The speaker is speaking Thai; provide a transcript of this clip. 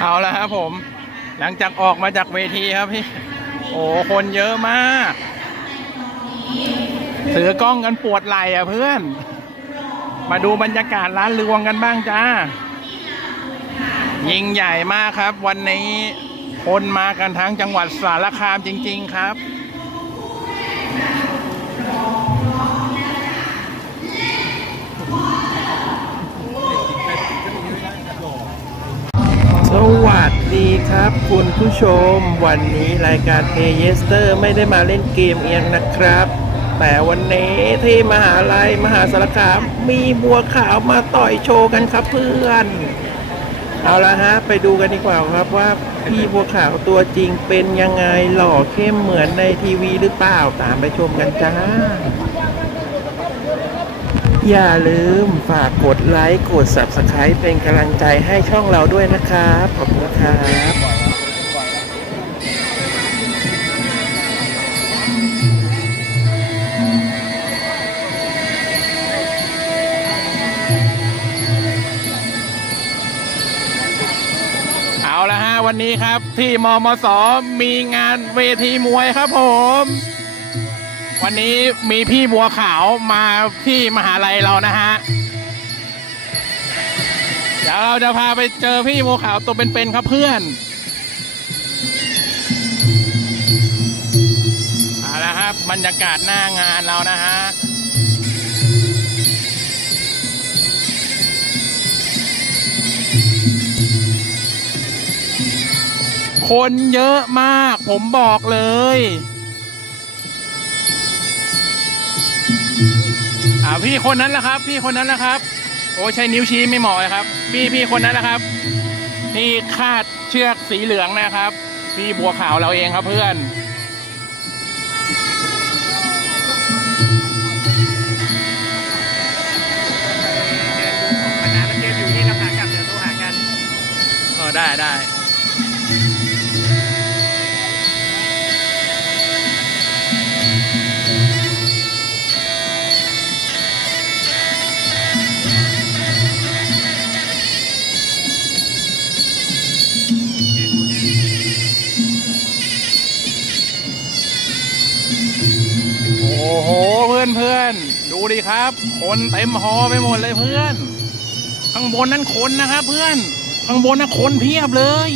เอาละครับผม หลังจากออกมาจากเวทีครับพี่ โอ้คนเยอะมากถือกล้องกันปวดไหล่อะเพื่อน มาดูบรรยากาศร้านรวงกันบ้างจ้า ยิ่งใหญ่มากครับ วันนี้คนมากันทั้งจังหวัดสารคามจริง ๆครับ ดีครับคุณผู้ชม วันนี้รายการเพย์เยสเตอร์ไม่ได้มาเล่นเกมเองนะครับ แต่วันนี้ที่มหาลัยมหาสารคามมีบัวขาวมาต่อยโชว์กันครับเพื่อน เอาละฮะ ไปดูกันดีกว่าครับว่าพี่บัวขาวตัวจริงเป็นยังไงหล่อเข้มเหมือนในทีวีหรือเปล่าตามไปชมกันจ้า อย่าลืมฝากกดไลค์กด Subscribe เป็นกำลังใจให้ช่องเราด้วยนะครับ ขอบคุณครับเอาละฮะวันนี้ครับที่มมสมีงานเวทีมวยครับผม วันนี้มีพี่บัวขาวมาที่มหาลัยเรานะฮะ เดี๋ยวเราจะพาไปเจอพี่บัวขาวตัวเป็นๆครับเพื่อนเอาละครับบรรยากาศหน้างานเรานะฮะคนเยอะมากผมบอกเลย อ่าพี่คนนั้นแหละครับ พี่คนนั้นแหละครับ โอ้ใช้นิ้วชี้ไม่เหมาะเลยครับ พี่พี่คนนั้นนะครับที่คาดเชือกสีเหลืองนะครับ พี่บัวขาวเราเองครับเพื่อนกมอยู่ที่เราหากลับเดี๋ยวโทรหากันเออได้ได้ ดูดิครับ คนเต็มฮอไปหมดเลยเพื่อน ข้างบนนั้นคนนะครับเพื่อน ข้างบนนั้นคนเพียบเลย